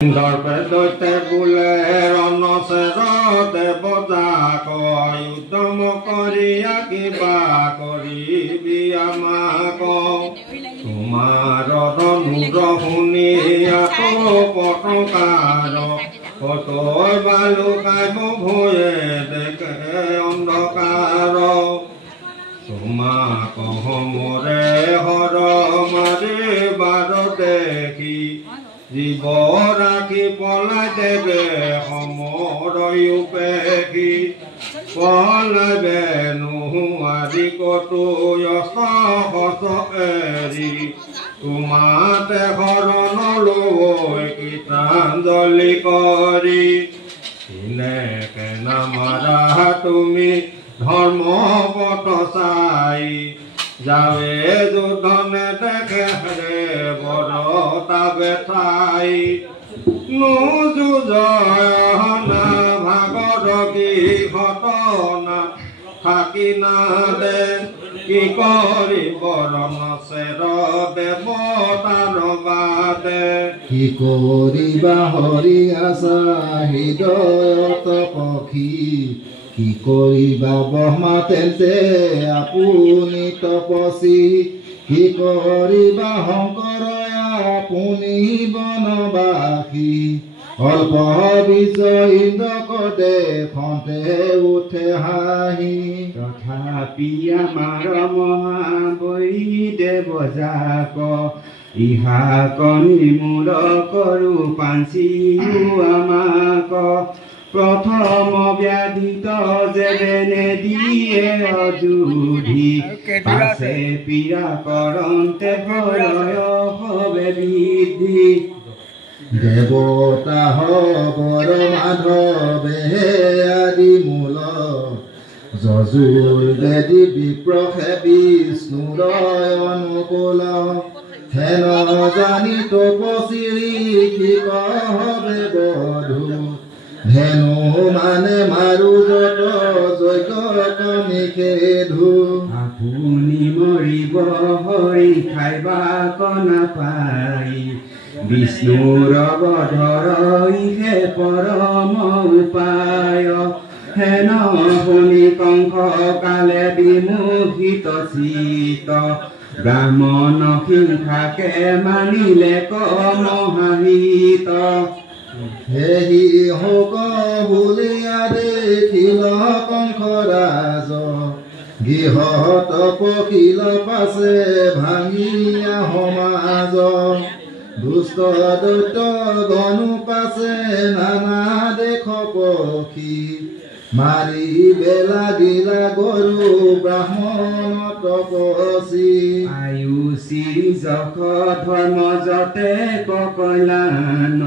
দৈতে বোলে ৰণচেৰতে বজাক উদ্যম কৰিয়া কিবা কৰিবি আমাক তোমাৰ অনুগ্ৰহ শুনি আকৌ পটকাৰ কতৈ বালুকাই ভয়ে দেখে অন্ধকাৰ তোমাক সমৰে হৰ মাৰি বাৰ দেখি জীৱ ৰাখি পলাই দেৱে সমৰয়ো পেখি পলাবে নোহোৱাৰি কতো হস এৰি তোমাতে শৰণ লৈ গীতাঞ্জলি কৰি এনেকে নামাৰা তুমি ধৰ্ম পথ চাই যাবে যুদ্ধনে দেখে হে বৰতা বেঠাই নোজুজয়না ভাগৰ কি ঘটনা থাকি নাদে কি কৰিব ৰণচেৰ দেৱতাৰ বাদে কি কৰিবা হৰি আছা হৃদয়ত পক্ষী কি কৰিবা ব্ৰহ্মা তেন্তে আপুনি তপসী কি কৰিবা শংকৰ আপুনি বনবাসী অল্প বিজয় ইন্দ্ৰক দেখোঁতে উঠে হাঁহি তথাপি আমাৰ মহাবলী দেৱ যাক ইহাক নিমূল কৰো পাঞ্চিও আমাক প্ৰথম ব্যাধিত যেনে দিয়ে অযুধি পাছে পীড়া কৰন্তে ভয় বৃদ্ধি দেৱতা হবৰ মাধৱে আদি মূল যজুৰ বেদী বিপ্ৰহে বিষ্ণুৰ অনুকূল হেন জানি তপচিৰি কি কহবে বধু ধেনু মানে মাৰু যত যজ্ঞ নিষেধু আপুনি মৰিব হৰি খাইবা কনা পাই বিষ্ণুৰ বধৰ ইহে পৰম উপায় হেন শুনি কংস কালে বিমোহিত চিত ব্ৰাহ্মণ হিংসাকে মানিলে কমহাহিত হেৰি হক বুলিয়া দেখিল কংসৰাজ গৃহত পখিল পাছে ভাঙিয়া সমাজ দুষ্ট দৈত্য গণু পাছে নানা দেশ পক্ষী মাৰি বেলা দিলা গৰু ব্ৰাহ্মণ তপসী আয়ু শ্ৰী যশ ধৰ্ম যতে ককলান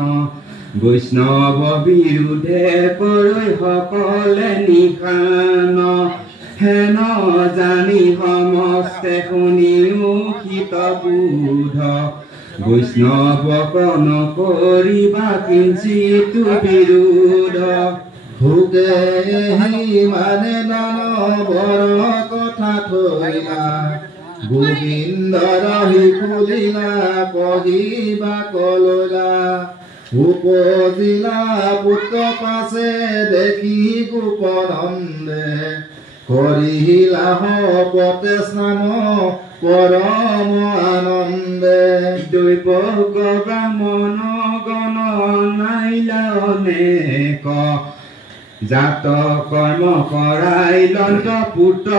বৈষ্ণৱ বিৰুদ্ধে কৰি সকলে নিশান হেন জানি সমস্তে শুনি মোহিত বুধ বৈষ্ণৱক নকৰিবা কিঞ্চিত বিৰোধ ভোগে মানে দানৱৰ কথা থৈলা গোবিন্দৰ শিশুলীলা পঢ়িবা কললা উপজিলা পুত্ৰ পাছে দেখি গোপনন্দে কৰিলা পতে স্নান পৰম আনন্দে দৈৱক ব্ৰাহ্মণ গণ নাইলা অনেক জাত কৰ্ম কৰাই লন্ত পুত্ৰ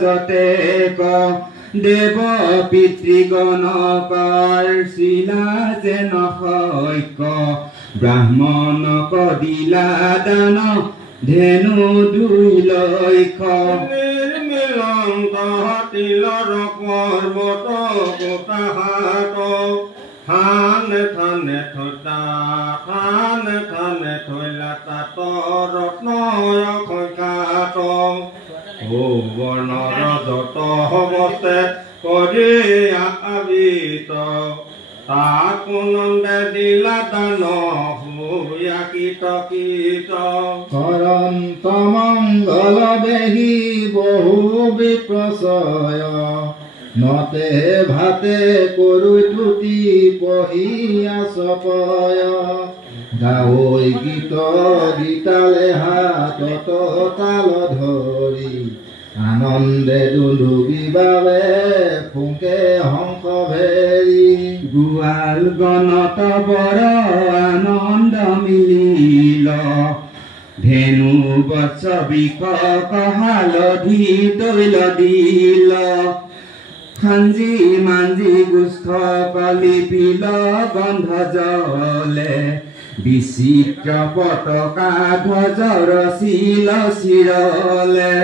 যতেক দেৱ পিতৃগণকৰ শিলা যেন শৈক ব্ৰাহ্মণক দিলা দান ধেনু দুই লক্ষ নিৰ্মিলন্ত তিলৰ পৰ্বত গোটাহাত থানে থানে থৈতা থানে থানে থৈলা তাত ৰত্নয় সংখ্যাত ভুৱনৰ যত হবতে কৰি আবিত তাক নন্দে দিলা দান হুয়া কীট কীট কৰন্ত মংগল দেহি বহু বিপ্ৰচয় নতে ভাতে কৰো তুতি পহিয়া চপয় গাৱৈ গীত গীতালে হাতত তাল ধৰি আনন্দে দুলুবি বাবে ফুংকে হংস ভেৰি গোৱাল গণত বৰ আনন্দ মিলিল ধেনু বৎস বিষ হালধি তৈল দিল খাঞ্জি মাঞ্জি গুষ্ঠ কলিপিল গন্ধ জলে বিচিত্ৰ পতকা ধ্বজৰ চিল চিৰলে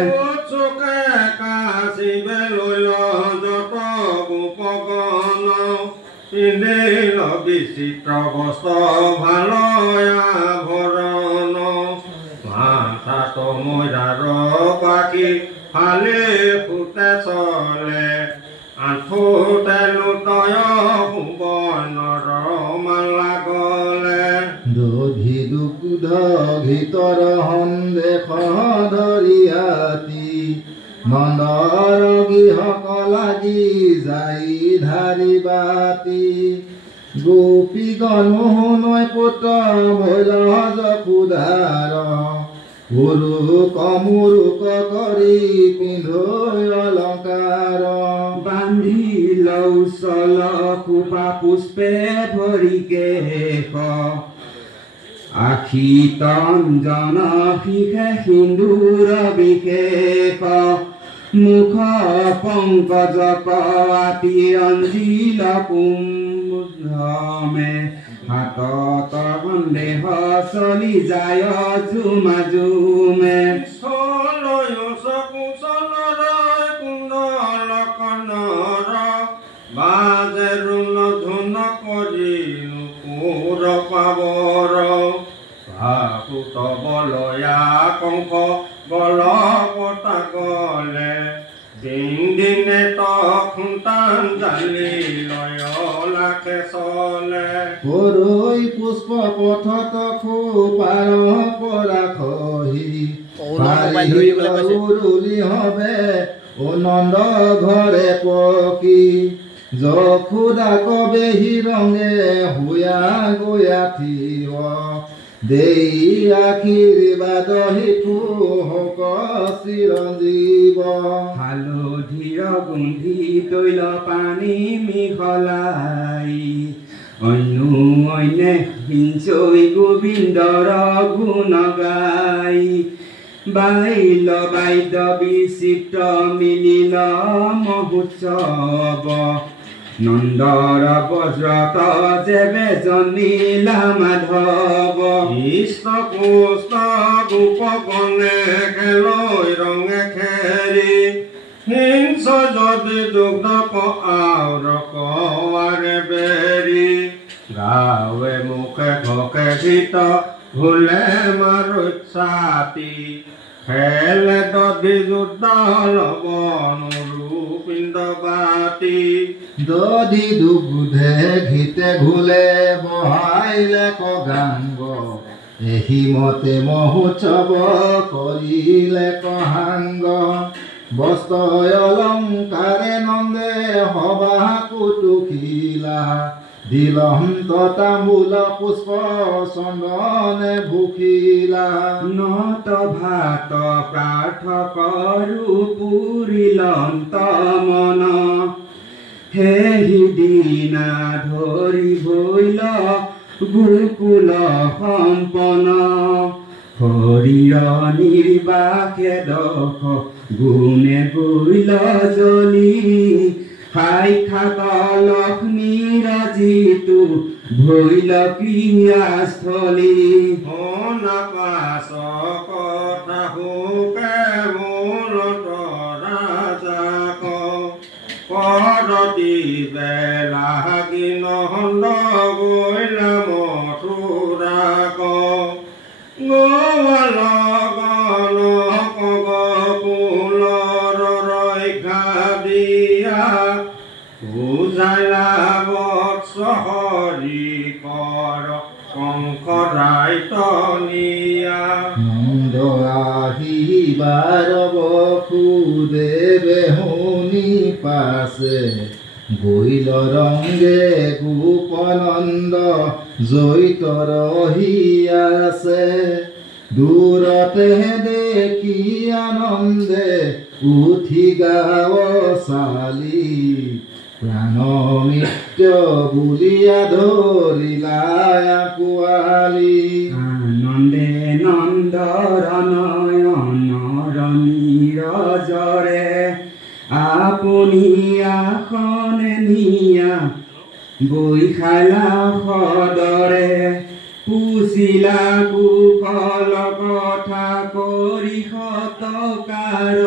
চোকে কাচিবে লৈল যত গোপগণ পিন্ধিল বিচিত্ৰ বস্ত্ৰ ভালয়া ভৰণ মাথাত মৈৰাৰ পাখি ফালি ফুটে চলে আঁঠুতে লুটয় সুবৰ্ণৰ মালা গলে দধি দুগ্ধ ঘিতৰ সন্দেশ ধৰিয়াতি নন্দৰ গৃহকলাগি যাই ধাৰি বাতি গোপীগণ নৈ পুত্ৰ ভৈল যশোদাৰ পুৰুষ মুৰুক কৰি পিন্ধৈ অলংকাৰ বান্ধি লৌচল খোপা পুষ্পে ভৰি কেশ আখিত অঞ্জন শিখে সিন্দুৰ বিশেষ মুখ পংকজ আতি অঞ্জিল কুম্ভমে হাতত সন্দেহ চলি যায় ঝুমাঝুমে চলয় চকুচলৰ কুণ্ডল কণৰ বাজে ৰুণ ধুন কৰি নুপুৰ পাবৰ ভাপুত বলয়া কংস বল পতা গলে দিন দিনে তন্তান জালি লয় লাখে চলে পৰৈ পুষ্প পথত খোপাৰ পৰা খহি উৰুলি হবে অনন্দ ঘৰে পকি যশোদা কবে হিৰঙে হুয়া গয়া থিয় দেই আশীৰ্বাদ শিশু হক চিৰঞ্জীৱ হালধিৰ গোন্ধি তৈল পানী মিহলাই অন্য অন্যে হিংসৈ গোবিন্দৰ গুণ গাই বাইল বাদ্য বিচিত্ৰ মিলিল মহোৎসৱ নন্দৰ বজ্ৰত যেবে জনিলা মাধৱ ইষ্ট পুষ্ট গোপগণে খেলৈ ৰঙে খেৰি হিংস যদি দুগ্ধ আউৰ কৱাৰে বেৰি গাঁৱে মুখে ঘকে গীত ভুলে মাৰুচ্ছাতি খেলে দধি যুদ্ধ লবনুৰু পিণ্ড বাতি দধি দুগ্ধে ঘিতে ঘোলে বহাইলে কগাংগ এহি মতে মহোৎসৱ কৰিলে কহাংগ বস্ত্ৰ অলংকাৰে নন্দে সভা কুটুকিলা দিলন্ত তামোল পুষ্প চন্দনে ভুকিলা নত ভাত প্ৰাৰ্থ কৰো পুৰিলন্ত মন হেহি দিনা ধৰি ভৈল গোকুল সম্পন্ন শৰীৰ নিৰ্বাসে দখ গুণে গৈল জ্বলি সাক্ষাৎ লক্ষ্মীৰ যিটো ভৈল ক্ৰিয়াস্থলী নাপাছ কথা হুকে মূলত ৰাজাক পৰতি বেলাগি নহন্দ গৈল মথুৰাক গোৱাল গণ কগ কুলৰ ৰক্ষা দিয়া বুজাইলা বৎস হৰি কৰ কংস দায়িত্ব নিয়া আহিবাৰ বসুদেৱে শুনি পাছে গৈল ৰংগে গোপনন্দ জয়িত ৰহি আছে দূৰতে দেখি আনন্দে উঠি গাঁও চালি প্ৰাণ মিত্ৰ বুলিয়া ধৰিলা কোৱালি আনন্দে নন্দৰ নয়নৰ নীৰজৰে আপুনি আসনে নিয়া বৈশালা সদৰে পুচিলা কুশল কথা কৰি সতকাৰ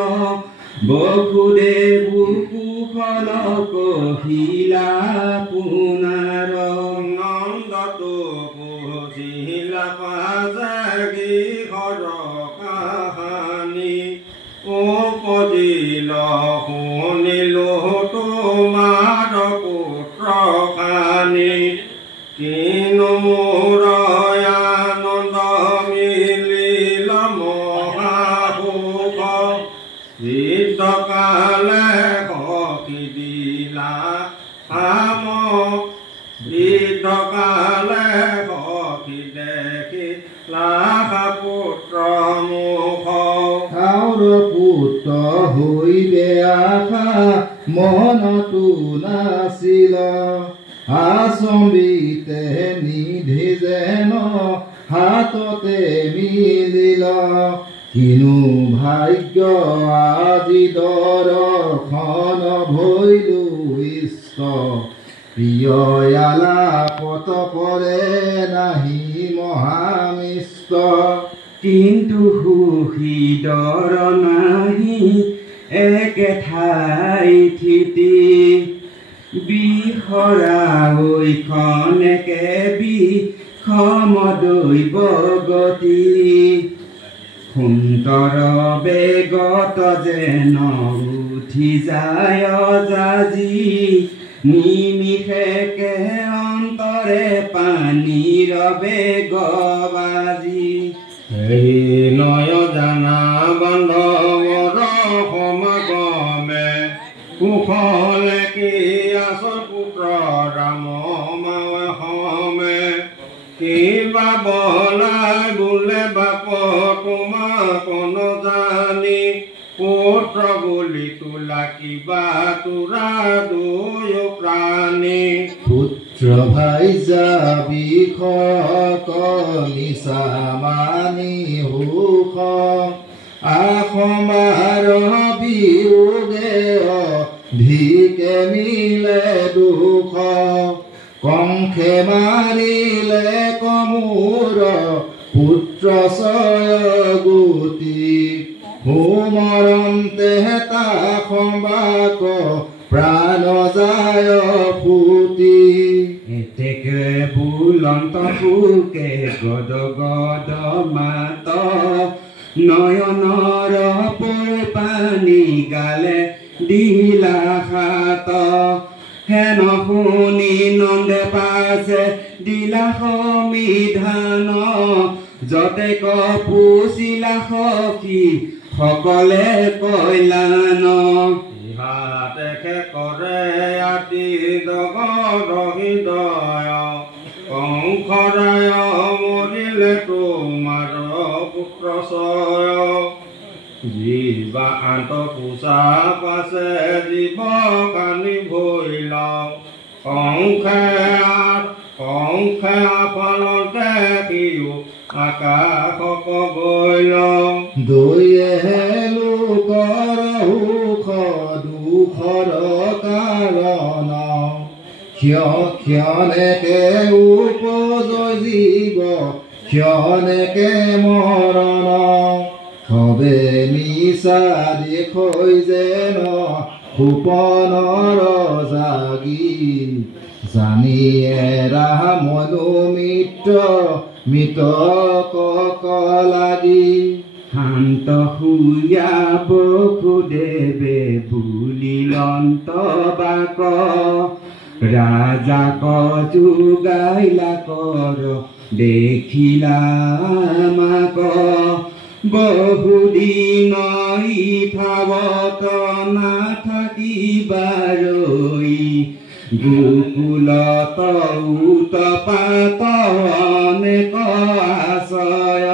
বসুদেৱ কুশল কহিলা পুনাৰ নন্দতো বুজিলা পাজাগি ঘৰ কাহানি উপজিল শুনিলো তোমাৰ পুত্ৰ খানি কিনো মোৰ আনন্দ মিলিল মহাসুখ চিত্তকালে সখি দিলা হাম চিত্তকালে সখি দেখি লাভ পুত্ৰ মুখ কাউৰ পুত্ৰ হৈবে আশা মনতো নাছিল আচম্বিতে নিধি যেন হাততে মিলিল কিনো ভাগ্য আজি দৰ্শন ভৈলো ইষ্ট প্ৰিয় আলাপত পৰে নাহি মহামিষ্ট কিন্তু সুখী দৰ নাহি একে ঠাই থিতি বিহৰা ঐখনেকে বিষম দৈৱ গতি সুন্দৰ বেগত যেন উঠি যায় যাজি নিমিষেকে অন্তৰে পানীৰ বেগ বাজি এই নয় জানা বান্ধৱৰ সমাগমে কুশলে কি আছ পুত্ৰ ৰাম মাৱে সমে কিবা বলাই বোলে বাপ তোমাক নজানি পুত্ৰ বুলি তোলা কিবা তোৰা দুয়ো প্ৰাণী পুত্ৰ ভাইজা বিষক নিচা মানি সুখ আখমাৰ বিয়োগে ধিকে মিলে দুখ কংখে মাৰিলে কমূৰ পুত্ৰ ছয় গুটি সুমৰন্তে তা সম্বাক প্ৰাণ যায় ফুটি এতেকে বুলন্ত ফুকে গদ গদ মাত নয়নৰ পৰ পানী গালে দিলা হাত হেন শুনি নন্দে পাছে দিলা সমিধান যতে কপুচিলা সখী সকলে কল্যাণ ইহাতে কৰে আতি জগত হৃদয় কংসৰায় মৰিলে তোমাৰ পুত্ৰ ছয় জীৱা আন্ত পোচা পাছে জীৱ কানি ভৈল কংসে ফলতে কিও আকাশক গৈল দৈয়ে লোকৰ সুখ দুখৰ কাৰণ ক্ষণেকে উপজয় জীৱ ক্ষণেকে মৰণ সবে মিছা দেখৈ যেন সুপনৰ জাগি জানিয়ে মনো মিত্ৰ লাগি শান্ত শুয়া বসুদেৱে বুলিলন্ত বাক ৰাজাক যোগাইলা কৰ দেখিলা মাক বহুদিন ইঠাৱত নাথাকিবাৰৈ গোকুলত উৎপাত অনেক আশ্ৰয়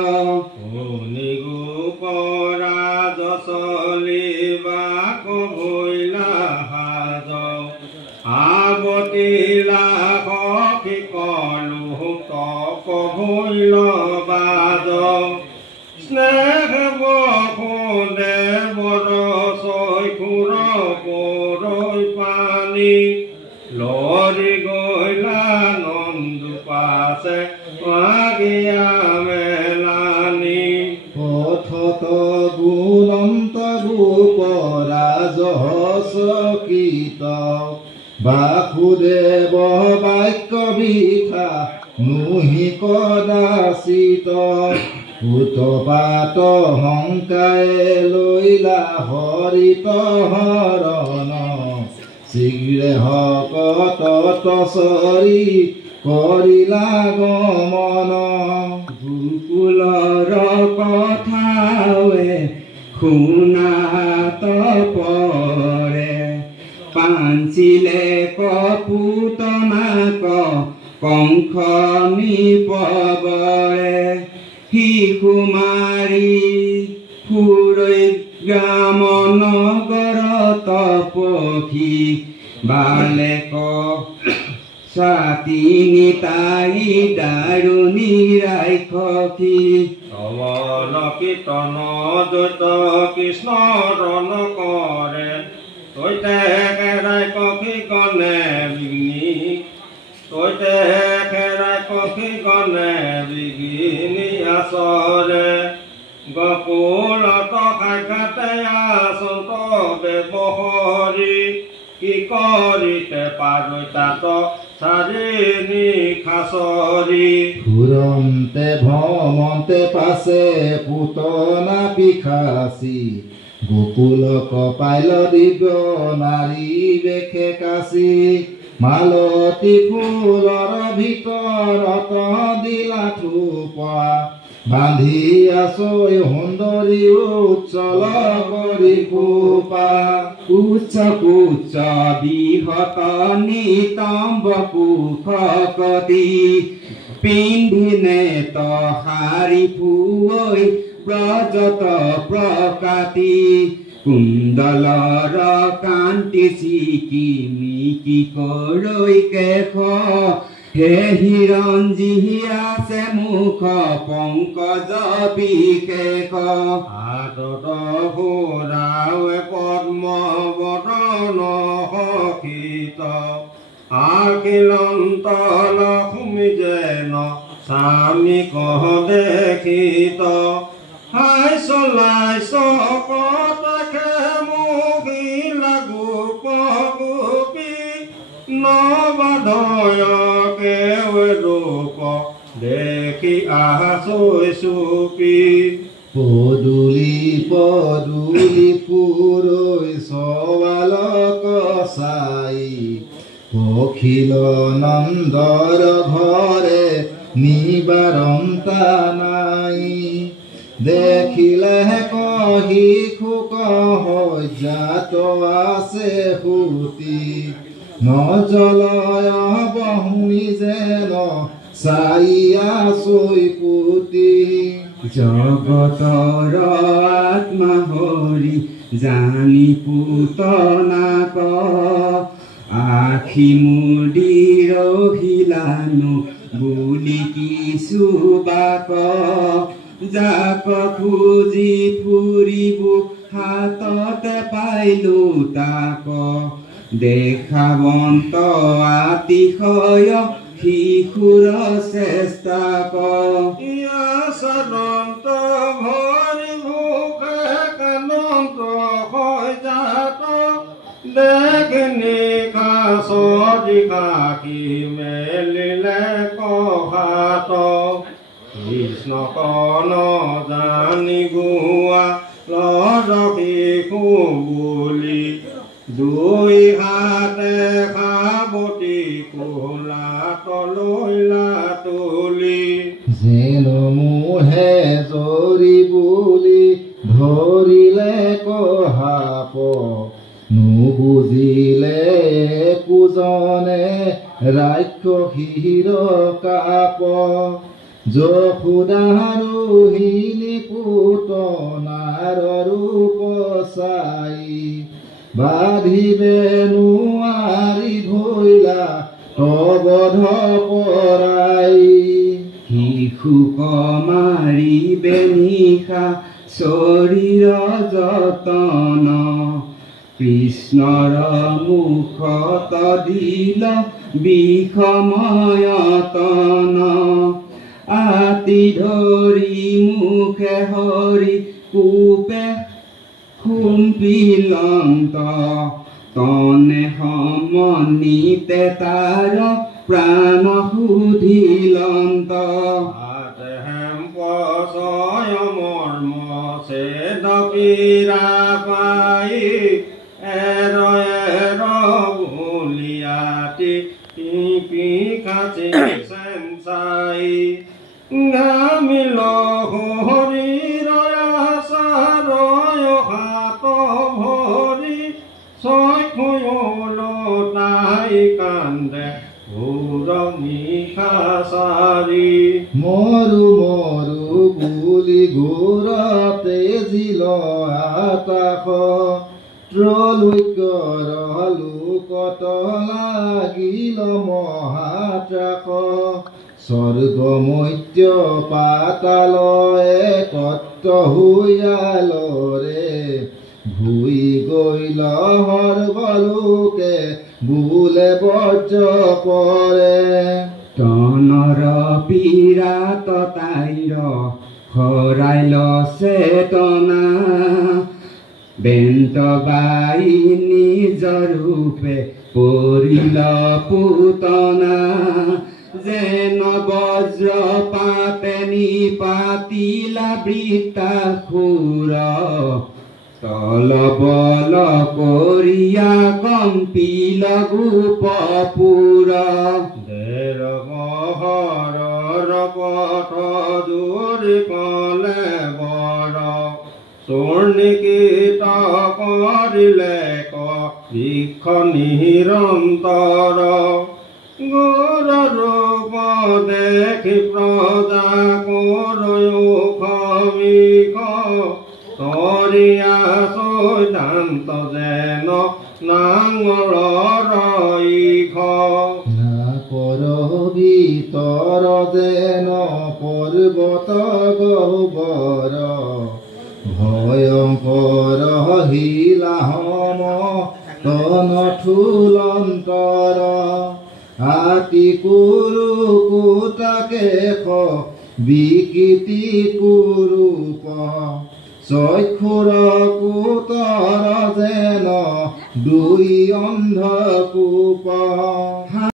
শুনি গোপৰাজ চলিবা কবৈলা সাজ আৱতিলা সখী কলো তপ ভৈল বাজ স্নেহ বসুদে বৰ চৈখুৰ পৰৈ পানী লৰি গৈলা নন্দু পাছে আগিয়া মেলানি পথত গুণন্ত গোপৰাজ চকিত বাসুদেৱ বাক্য বিথা নুহি কদাচিত উৎপাত শংকায়ে লৈলা হৰিত হৰণ শীঘ্ৰে হকত চৰি কৰিলা গমন গোকুলৰ কথাৱে শুনাত পৰে পাঞ্চিলে কপুতনাক কংস নিপবৰে শিশু মাৰি ফুৰৈ গ্ৰাম নগৰত পক্ষী বালেক ছাতি নিতাই দাৰুণী ৰাক্ষসী চৱন কীৰ্তন দ্বৈত কৃষ্ণ ৰণ কৰে তৈতে খেৰাই কফি গণে বিঘিনি তৈতে খেৰাই কফি গণে বিঘিনি আচৰে গকুলত সাক্ষাতে আচন্ত ব্যৱহৰি কি কৰিতে পাৰৈ তাত চাৰি নিশাচৰি ফুৰন্তে ভ্ৰমন্তে পাছে পুতনা পিখাচি গোকুল কপাইল দিব্য নাৰী বেশে কাচি মালতী ফুলৰ ভিতৰত দিলা থোপা বান্ধি আছৈ সুন্দৰী উজ্জ্বল কৰি খোপা উচ্চ কুচ্চ বিহত নিতম্ব কুশকতি পিন্ধিনে তহাৰি ফুৱৈ ব্ৰজত প্ৰকাতি কুণ্ডলৰ কান্তি চিকিমিকি কৰৈ কেশ হে হিৰঞ্জী আছে মুখ পংকজ বিশেষ হাতত সুৰাৱে পদ্ম বদন সখিত আখিলন্ত লক্ষ্মী যেন স্বামী কহ দেখিত হাই চলাই চকতকে মুখিলা গোপ গোপী নবাদয়কে ৰূপ দেখি আছৈ চুপি পদূলি পদূলি ফুৰৈ সৱালক চাই পখিল নন্দৰ ঘৰে নিবাৰন্তা নাই দেখিলে কহি শোক সজ্জাত আছে সুতি নজলয় বহুনি যেন চাইয়া চৈ পুতি জগতৰ আত্মা হৰি জানি পুতনাক আখি মুদি ৰহিলানো বুলি কিছু বাক যাক খুজি ফুৰিব হাততে পাইলো তাক দেখাবন্ত আতিশয় শিশুৰ চেষ্টাক চৰন্ত ভৰি ভোকে কানন্ত সজাত দেখনি কাছৰি কাকি মেলিলে কহাত কৃষ্ণ কন জানি গোৱা লৰকি বুলি দুই হাতে সাৱটি কোলা তলৈলা তুলি যেন মোহে জৰি বুলি ৰাক্ষসীৰ কাপ যশোদাৰোহিণী পুতনাৰ ৰূপ চাই বাধিবে নোৱাৰি ধৰিলা তবধ পৰাই শিশুক মাৰিবে নিশা শৰীৰ যতন কৃষ্ণৰ মুখত দিল বিষময়তন আতি ধৰি মুখে হৰি কোপে শুম্পিলন্ত তনে সমনিতে তাৰ প্ৰাণ সুধিলন্ত আতেহেম পচয় মৰ্ম ছেদ পীৰা পাই এৰ বুলিয়াতি টিপি খাচি চেঞ্চাই নামিল হৰিৰ আচাৰয় হাত ভৰি ছয়খয়লতাই কান্দে ঘোৰ নিশাচাৰি মৰু মৰু বুলি ঘোৰতে জিল আকাশ ত্ৰলৈকৰ লোকত লাগিল মহাত্ৰাস স্বৰ্গ মৰ্ত্য পাতাল একত্ৰ হুয়ালৰে ভুই গইল সৰ্বলোকে বোলে বজ্ৰ পৰে তনৰ পীড়াত তাইৰ হৰাইল চেতনা বেন্ত বাই নিজ ৰূপে পৰিল পুতনা যেন বজ্ৰ পাতে নিপাতিলা বৃত্তাসুৰ তল বল কৰিয়া কম্পিল গোপপুৰ দেৰ বহৰৰ পথ দূৰি কলে বৰ চূৰ্ণিকিত কৰিলে বৃক্ষ নিৰন্তৰ গুৰ ৰূপ দেখি প্ৰজা কৰয়ো খমিক তৰিয়া চৈদান্ত যেন নাঙলৰ ইখ নাকৰ ভিতৰ যেন পৰ্বত গহ্বৰ ভয়ংকৰ শিলাহম তন ঠুলন্তৰ আতি কুৰু কুটাকেশ বিকৃতি কুৰূপ চক্ষুৰ কুতৰ যেন দুই অন্ধকূপ